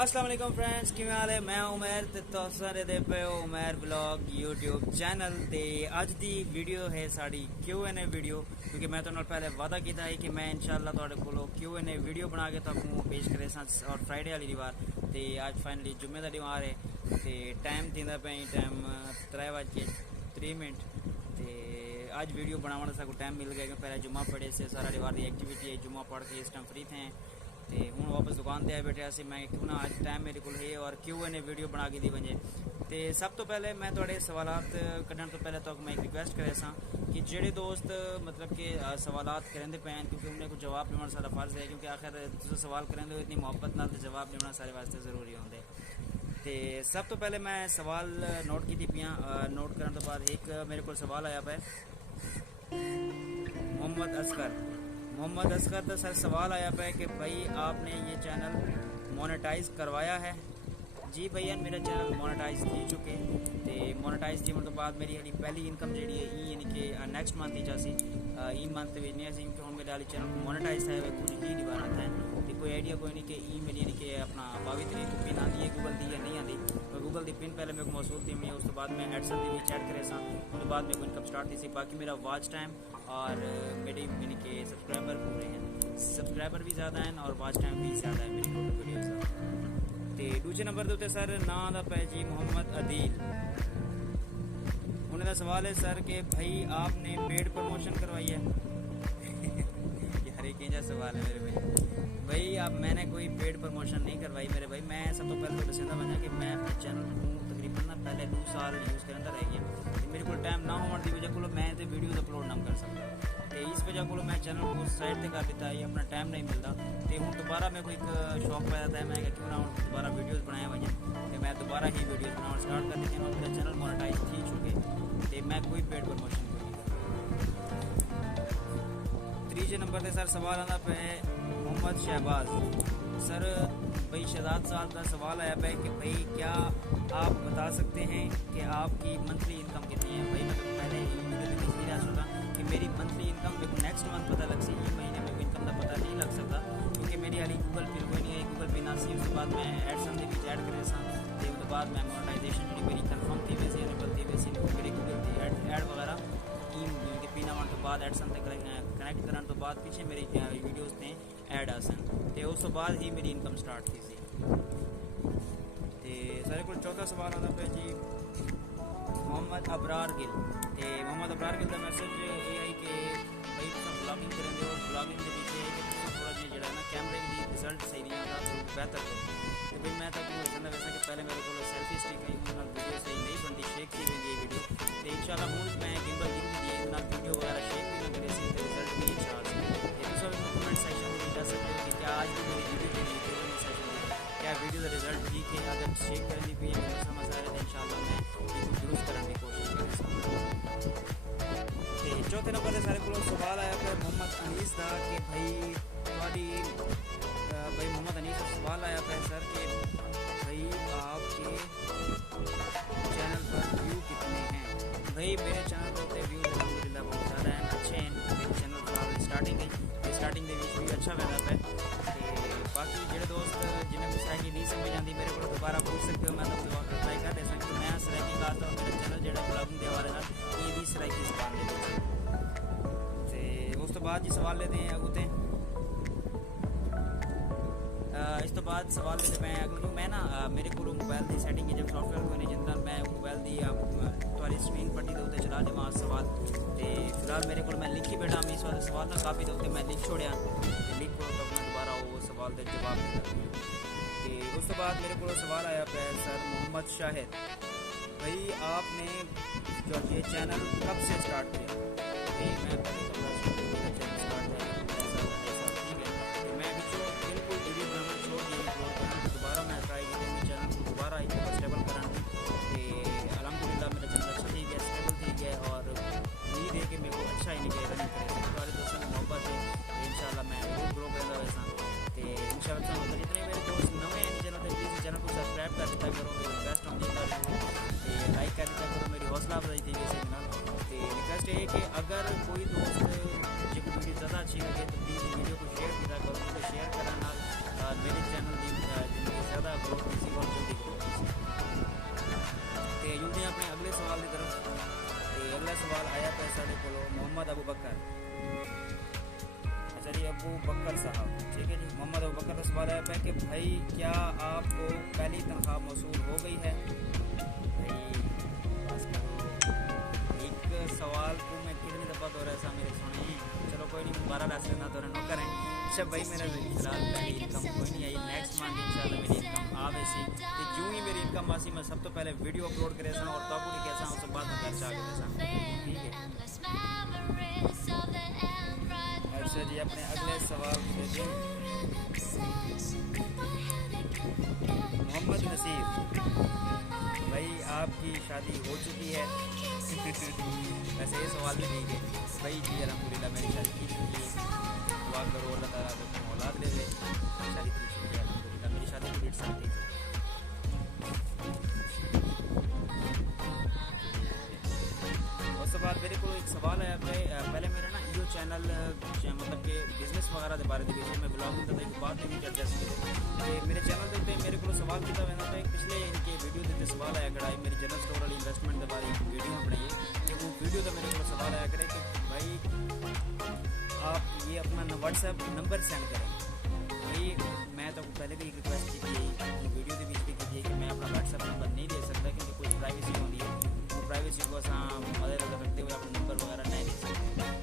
अस्सलाम वालेकुम फ्रेंड्स, किवें हाल है। मैं उमर ते तुस दे पे उमर ब्लॉग यूट्यूब चैनल ते अज दी वीडियो है साड़ी Q&A वीडियो, क्योंकि मैं तुहानू पहले वादा किया है कि मैं इंशाल्लाह तुहाडे कोलों Q&A वीडियो बना के तुहानू पेश करे और फ्राइडे वाली दीवार ते अज फाइनली जुम्मे दा दीवार है ते टाइम थींदा पे टाइम 3:03 ते आज वीडियो बनाने से टाइम मिल गया क्योंकि पहले जुम्मा पढ़े से सारा दीवार की एक्टिविटी है। जुम्मा पढ़ के इस टाइम फ्री थे तो हूँ वापस दुकान पर आए बैठे से मैं क्यों ना आज टाइम मेरे को है और Q&A वीडियो बना के दी वजे। तो सब तो पहले मैं थोड़े सवालात कढ़न तो पहले तो मैं एक रिक्वेस्ट करे सा कि जेडे दोस्त मतलब कि सवालात करेंदे पे क्योंकि उन्हें को जवाब देना सारा फर्ज है, क्योंकि आखिर तुम सवाल करेंदे हो इतनी मोहब्बत नाल जवाब देना सारे वास्ते ज़रूरी होंगे। तो सब तो पहले मैं सवाल नोट की पियाँ नोट करने तो बाद एक मेरे को सवाल आया पे मोहम्मद असगर का सर सवाल आया पे कि भाई आपने ये चैनल मोनेटाइज करवाया है। जी भैया मेरा चैनल मोनेटाइज थी चुके तो मोनेटाइज थी मतलब बाद मेरी हाली पहली इनकम जी है यानी कि नेक्स्ट मंथ ही जासी ई मंथ में नहीं सी क्योंकि हम मेरे हाली चैनल मोनेटाइज है कुछ ही नहीं बार आता है तो कोई आइडिया कोई नहीं कि ई मेरी यानी कि अपना 22 तरीक पिन आती है गूगल की या नहीं आती। तो गूगल की पिन पहले मेरे को मौसूल थी उस तो बाद में एडसन की भी चैट करे सा उसके बाद मेरे को इनकम स्टार्ट थी सी। बाकी मेरा वॉच टाइम और मेरी यानी कि सब्सक्राइबर पूरे हैं, सब्सक्राइबर भी ज़्यादा हैं और वॉच टाइम भी ज़्यादा है मेरी टोटल वीडियोज़ का। तो दूसरे नंबर के उत्ते सर नाम का पै जी मोहम्मद अदील, उन्होंने सवाल है सर कि भाई आपने पेड प्रमोशन करवाई है। यार एक ही सवाल है मेरे भाई आप मैंने कोई पेड प्रमोशन नहीं करवाई मेरे भाई। मैं सब तो पहले तो दसना बना कि मैं अपने चैनल को तकरीबन ना पहले 2 साल यूज़ करता रह गया। मेरे को टाइम ना होने की वजह को मैं तो वीडियोज़ अपलोड ना कर सकता तो इस वजह को मैं चैनल को साइड पर कर दिता है, अपना टाइम नहीं मिलता। तो हूँ दोबारा मेरे को एक शौक पैदा है मैं क्यों ना दोबारा वीडियोज़ बनाए वजह तो मैं दोबारा ही वीडियोज़ बनाना स्टार्ट कर दी और मेरा चैनल मोनेटाइज थी चुके तो मैं कोई पेड प्रमोशन कोई नहीं कर। तीसरे नंबर पर सर सवाल आता पे मोहम्मद शहबाज सर भाई शहजाद साहब का सवाल आया पे कि भाई क्या आप बता सकते हैं कि आपकी मंथली इनकम कितनी है। भाई मैं पहले ही वीडियो में नहीं रह सकता कि मेरी मंथली इनकम मेरे को नेक्स्ट मंथ पता लग सी, ये महीने में इनकम का पता नहीं लग सकता क्योंकि मेरी हाली गूगल पे कोई नहीं है। गूगल पे ना सी उसके बाद मैं एडसन के बीच ऐड करे सा तो उसके बाद मैं मोनेटाइजेशन जी मेरी कन्फर्म थी वैसे अवेलेबल थी वैसे मेरी गूगल की ऐड वगैरह की पिन आने तो बाद एडसन तक कनेक्ट करने तो बाद पीछे मेरी वीडियोज़ ने ऐड आसन तो उस तो बाद ही मेरी इनकम स्टार्ट थी सी। तो सारे को चौथा सवाल आता पे जी मोहम्मद अबरार गिल तो मोहम्मद अबरार गिल का मैसेज ये है कि भाई तुम ब्लॉगिंग करेंगे हो ब्लॉगिंग के पीछे कि थोड़ा जी जो ना कैमरे की रिजल्ट सही नहीं आता तो बेहतर करो तो भाई मैं तक कहना वैसा कि पहले मेरे को सेल्फी स्टिक है वीडियो सही नहीं बनती शेक की हुई वीडियो तो इंशाल्लाह हूँ मैं गिम्बल दिन भी वीडियो वगैरह शेक भी ना करे सी तो रिजल्ट भी अच्छा आ सकता है। कमेंट सेक्शन में बता सकते हो कि क्या आज की मेरी वीडियो के लिए सेशन में क्या वीडियो का रिजल्ट ठीक है, अगर शेक करने भी समझ आ रहा है तो इंशाल्लाह मैं ये दुरुस्त करने की कोशिश करूँगा। तो चौथे नंबर से सारे को सवाल आया फिर मोहम्मद अनीस का कि भाई थोड़ी भाई मोहम्मद अनीस का सवाल आया फिर सर कि भाई आपके चैनल पर व्यू कितने हैं। भाई मेरे चैनल पर व्यू अलहमदिल्ला बहुत ज़्यादा हैं, अच्छे हैं। मेरे चैनल पर स्टार्टिंग के भी अच्छा पैदा है। तो बाकी जो दोस्त जिन्हें सराकी नहीं समझ आती मेरे को दोबारा पूछ सकते हो, मैं तो रिप्लाई कर दे सकती हूँ। मैं सराकी का तो मेरा चैनल जो ब्लॉगिंग के हवाले ये भी सराकी जबान दे तो उस तो बाद जी सवाल लेते हैं अगूते इस तो बाद सवाल लेते मैं अगले मैं ना मेरे को मोबाइल की सैटिंग की जब सॉफ्टवेयर कोई नहीं जिंदा मैं मोबाइल की थोड़ी स्क्रीन पट्टी के उत्ते चला देव सवाल तो फिलहाल मेरे को मैं लिखी बैठा इस वाले सवाल का काफ़ी के उत्ते मैं लिख छोड़िया लिख तो मैं दोबारा वो सवाल के जवाब देता तो उस तो बाद मेरे को सवाल आया पे सर मोहम्मद शाहिद भाई आपने जो ये चैनल कब से स्टार्ट किया। भाई मैं पहले मेरा चैनल स्टार्ट है ठीक है तो मैं बिल्कुल वीडियो बनाना छोड़ दिया अपलोड करना दोबारा मैं ट्राई किया चैनल को दोबारा एक स्टेबल कराना अलहमदिल्ला मेरा चैनल अच्छा थी गया स्टेबल थी गया और उम्मीद है कि मेरे को अच्छा ही नहीं रनिंग करेगा सारे दोस्तों की मोहब्बत है इंशाल्लाह मैं बहुत ग्रो करूँगा वैसा तो इंशाल्लाह जितने मेरे दोस्त नवे हैं चैनल पर प्लीज़ चैनल को सब्सक्राइब कर दिया करो मेरी रिक्वेस्ट होती है लाइक कर दिया करो मेरी हौसला अफजाई थी वैसे तो रिक्वेस्ट है कि अगर कोई दोस्त साढ़े को मोहम्मद अबू बकर, अच्छा जी अबू बकर साहब, ठीक है जी। मोहम्मद अबू बकर का सवाल आया है कि भाई क्या आपको पहली तनख्वाह मौसूल हो गई है? भाई बस करो, एक सवाल को मैं कितनी दफ़ा दोहरा ऐसा मेरे सुने, चलो कोई नहीं, दोबारा रास्ते ना दोहरा नो करें। अच्छा भाई मेरा फिलहाल पहली इनकम कोई नहीं आई, नेक्स्ट मंथ इंशाल्लाह मेरी इनकम आवे सी, तो जो ही मेरी इनकम आसी मैं सब तो पहले वीडियो अपलोड करे सा और तब नहीं कैसा उसके बाद में खर्चा आगे सा, ठीक है। अच्छा जी अपने अगले सवाल भेजें। मोहम्मद नसीर, भाई आपकी शादी हो चुकी है? वैसे ये सवाल भी नहीं है भाई जी, अल्हम्दुलिल्लाह मेरी शादी की चुकी है, दुआ करो अल्लाह ताला को औलाद दे दे, शादी की चुकी है अल्हम्दुलिल्लाह, मेरी शादी की 1.5 साल की। उसके बाद मेरे को एक सवाल आया पहले मेरा ना यो चैनल मतलब कि बिजनेस वगैरह के बारे में मैं ब्लॉगिंग करता एक बात नहीं चर्चा सी मेरे चैनल के उत्ते मेरे को सवाल किया हुआ था, पिछले इनके वीडियो के सवाल आया कड़ा मेरी जनरल स्टोर वाली इन्वेस्टमेंट के बारे में वीडियो बनाई है, कि वो वीडियो का मेरे को सवाल आया करे कि भाई आप ये अपना व्हाट्सएप नंबर सेंड करें। भाई मैं तो पहले भी रिक्वेस्ट की थी वीडियो के बीच भी की थी कि मैं अपना व्हाट्सएप नंबर नहीं दे सकता क्योंकि कुछ प्राइवेसी होती है, वो प्राइवेसी को असा मदद रखते हुए अपना नंबर वगैरह नहीं दे सकते।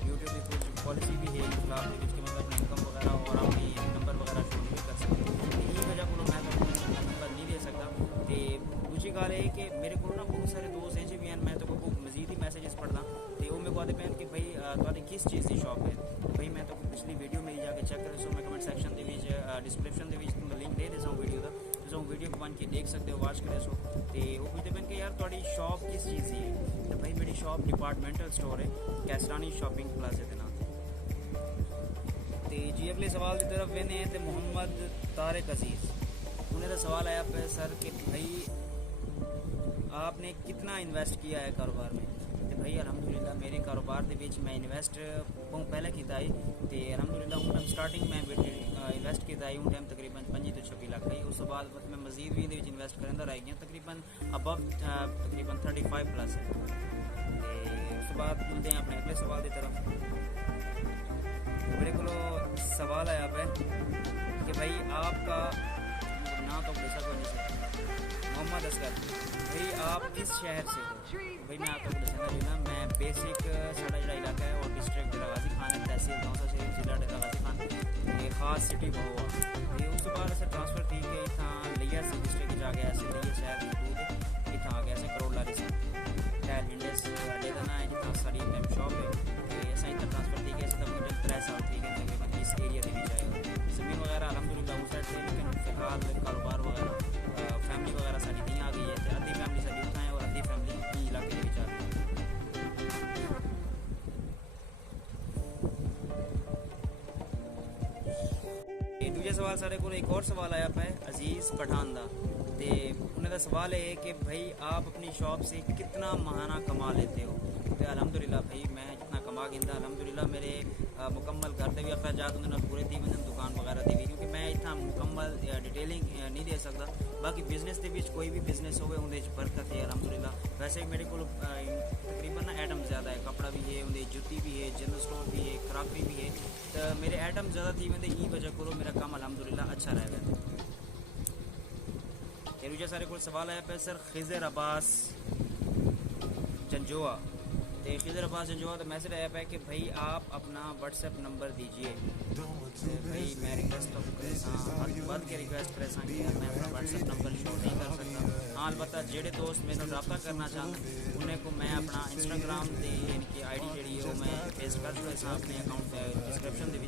यूट्यूब की कुछ पॉलिसी भी है खिलाफ के मतलब अपना इनकम वगैरह और अपनी नंबर वगैरह शो नहीं कर सकते, यही वजह को मैं तो नंबर नहीं दे सकता। तो दूसरी गल है कि मेरे को ना बहुत सारे दोस्त हैं जो भी हैं, मैं तो मजीद ही मैसेजेस पढ़दा तो वो मेरे को आते पे कि भाई तुहाडी किस चीज़ की शॉप है, भाई मैं तो पिछली वीडियो मेरी जाके चेक करे सो मैं कमेंट सैक्शन के डिस्क्रिप्शन के लिंक दे दे वीडियो का, तो वीडियो को बन के देख सकते हो, वॉच करे सो। तो वो पूछते पे कि यार तुहाडी शॉप किस चीज़ की है, तो भाई मेरी शॉप डिपार्टमेंटल स्टोर है कैसरानी शॉपिंग प्लाजे के नाम। तो जी अगले सवाल की तरफ वेने हैं तो मोहम्मद तारिक अजीज़, उन्हें तो सवाल आया पे सर कि भाई आपने कितना इन्वेस्ट किया है कारोबार में? तो भाई अल्हम्दुलिल्लाह मेरे कारोबार के बीच मैं इन्वेस्ट पहले किया है, तो अल्हम्दुलिल्लाह उन टाइम स्टार्टिंग में इन्वेस्ट किया है उन टाइम तकरीबन 25 तो 26 लाख है, उस बाद मैं मजीद भी इन्वेस्ट करता रह गया तकरीबन अबव तकरीबन 35 प्लस है। तो उस बाद मिलते हैं अपने अगले सवाल की तरफ। मेरे को सवाल आया है कि भाई आपका ना तो पैसा कोई नहीं, मोहम्मद असगर, भाई आप किस शहर से हो? भाई मैं आपको बताना ना मैं बेसिक साढ़ा जो इलाका है और डिस्ट्रिक्ट डेरा गाजी खान है, तहसील दौसा शरीफ जिला डेरा गाजी खान, ये खास सिटी बहुआ ये उस बाद ऐसे ट्रांसफर थी कि इतना लिया से डिस्ट्रिक्ट जाके ऐसे लिया शहर की दूध इतना आ गया ऐसे करोड़ लारी से टैल इंडस अड्डे का ना है जितना सारी टाइम शॉप है, तो ऐसा इतना ट्रांसफर थी कि ऐसे तब मुझे 3 साल थी कि तकरीबन इस एरिया के भी जाएगा ज़मीन वगैरह अलहमदुलिल्लाह उस साइड से, लेकिन फिलहाल कारोबार वगैरह फैमिली वगैरह सारी नहीं आ गई है, तो अद्धी फैमिली सारी उतना है और अद्धी फैमिली इलाके के बीच आ गई। दूसरा सवाल सारे को एक और सवाल आया पे अजीज़ पठान दा, तो उन्हें सवाल है कि भाई आप अपनी शॉप से कितना महाना कमा लेते हो? तो अल्हम्दुलिल्लाह भाई मैं जितना कमा गिंदा अल्हम्दुलिल्लाह मेरे मुकम्मल घर के भी अखराजात उन्होंने पूरे दी वजन दुकान वगैरह दी, क्योंकि मैं इतना मुकम्मल डिटेलिंग नहीं दे सकता। बाकी बिजनेस के बीच कोई भी बिजनेस हो उन्हें बरकत है अल्हम्दुलिल्लाह। वैसे मेरे को तकरीबन ना आइटम ज़्यादा है, कपड़ा भी है उन्हें जुत्ती भी है, जनरल स्टोर भी है, क्रॉकरी भी है, तो मेरे आइटम ज़्यादा थी वजह ये वजह को मेरा काम अल्हम्दुलिल्लाह अच्छा रहेगा। दूसरा सारे को सवाल आया पे सर खिजर अब्बास जंजोआ, तो खिजर अब्बास जंजोआ तो मैसेज आया पे कि भाई आप अपना व्हाट्सएप नंबर दीजिए। भाई मैं रिक्वेस्ट तो बद के रिक्वेस्ट करे कि मैं अपना व्हाट्सएप नंबर शो नहीं कर सकता। हाँ अलबत्ता जेडे दोस्त मेरे रब्ता करना चाहते उन्हें को मैं अपना इंस्टाग्राम की इनकी ID जी है वो मैं पेस्ट कर दूँगा अपने अकाउंट डिस्क्रिप्शन के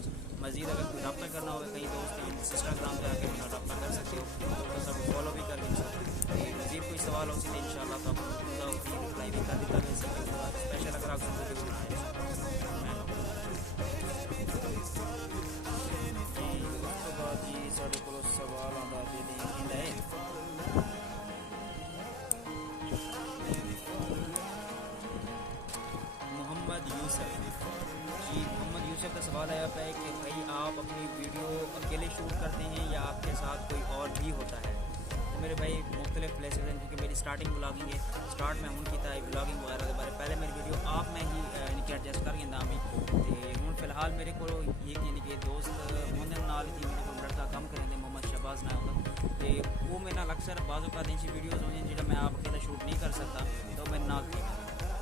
मजीद अगर कोई रब्ता करना होगा कई दोस्त हैं इंस्टाग्राम पर आकर मेरा रब्ता कर सकते हो, तो सब फॉलो भी कर सकते हो। मजीद कोई सवाल हो सकते इंशाल्लाह तो आप रिप्लाई भी कर देता है स्पेशल अगर आप वीडियो बनाए जी साढ़े को सवाल आता है मोहम्मद यूसुफ जी, मोहम्मद यूसुफ का सवाल आया है कि भाई आप अपनी वीडियो अकेले शूट करते हैं या आपके साथ कोई और भी होता है? तो मेरे भाई मुख्तलिफ प्लेसेस हैं क्योंकि मेरी स्टार्टिंग ब्लॉगिंग है, स्टार्ट मैं हूँ किया है ब्लॉगिंग वगैरह के बारे पहले मेरी वीडियो आप मैं ही इनके एडजस्ट कर गया भी तो हूँ फिलहाल मेरे को ये कि दोस्त होंगे नाल ही मेरे को लड़का कम करेंगे मोहम्मद शहबाज ना होगा तो वो मेरे नाल अक्सर बाज़ औकात ऐसी वीडियोज़ होंगी जो मैं आप अकेला शूट नहीं कर सकता तो मेरे नाल थी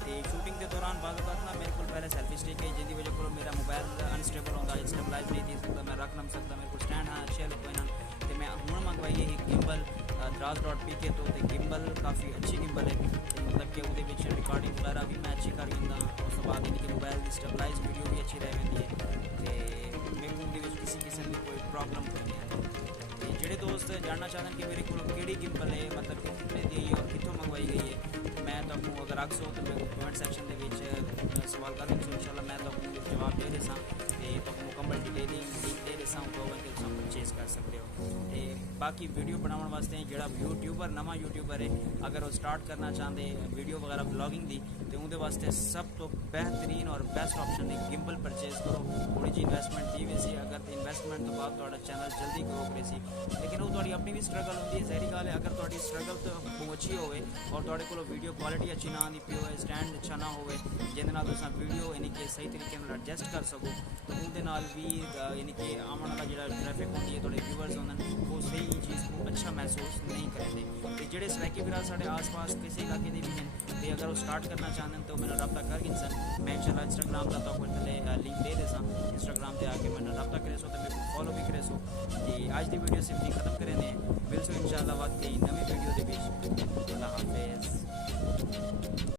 तो शूटिंग के दौरान बाज़ औकात ना मेरे को पहले सेल्फी स्टिक है जिंदी वजह को मेरा मोबाइल अनस्टेबल होता स्टेबलाइज नहीं थी सकता मैं रख नहीं सकता मेरे को स्टैंड हाँ अच्छे कोई ना तो मैं हूँ मंगवाई है गिम्बल Draz.pk तो गिम्बल काफ़ी अच्छी गिम्बल है मतलब कि वो रिकॉर्डिंग वगैरह भी मैं अच्छी कर लेंदा उस बाद इनके मोबाइल की स्टेबलाइज वीडियो भी अच्छी रह है तो मेरे को किसी किस्म की कोई प्रॉब्लम कोई नहीं है जोड़े दोस्त जानना चाहते हैं कि मेरे को केड़ी गिम्बल है मतलब कि और कितों मंगवाई गई है मैं तो अगर आखसो तो मैं कमेंट सेक्शन के सवाल कर दें इंशाल्लाह मैं तो जवाब दे देसा तो मुकम्मल डिटेलिंग दे देसा तो परचेज कर सकते हो तो बाकी वीडियो बनाने वास्ते जो यूट्यूबर नवा यूट्यूबर है अगर वो स्टार्ट करना चाहते वीडियो वगैरह ब्लॉगिंग की तो उनके वास्ते सब तो बेहतरीन और बेस्ट ऑप्शन है गिम्बल परचेज करो थोड़ी जी इन्वेस्टमेंट दी वैसी अगर इन्वेस्टमेंट तो बाद थोड़ा चैनल जल्दी ग्रो करे सी लेकिन वो थोड़ी अपनी भी स्ट्रगल होती है जहरी गल है अगर थोड़ी स्ट्रगल तो अच्छी होवे और थोड़े को वीडियो क्वालिटी अच्छी ना आती पी हो स्टैंड अच्छा ना हो जिससे वीडियो यानी कि सही तरीके एडजस्ट कर सको तो उनके भी यानी कि आने वाला जो ट्रैफिक होती है थोड़े व्यूअर्स होंगे वो सही चीज़ को अच्छा महसूस नहीं करेंगे तो जोड़े सराकी विराज साढ़े आस पास किसी इलाके के भी हैं तो अगर वो स्टार्ट करना चाहते हैं तो मैंने रब्ता कर गिन मैं इंशाल्लाह इंस्टाग्राम का तो थले लिंक दे देसा इंस्टाग्राम से आके मैंने रब्ता करे सो तो मेरे को फॉलो भी करे सो तो आज की वीडियो सिर्फ खत्म करें मिलसो इंशाल्लाह वक्त नवी वीडियो के बीच अल्लाह हाफिज़।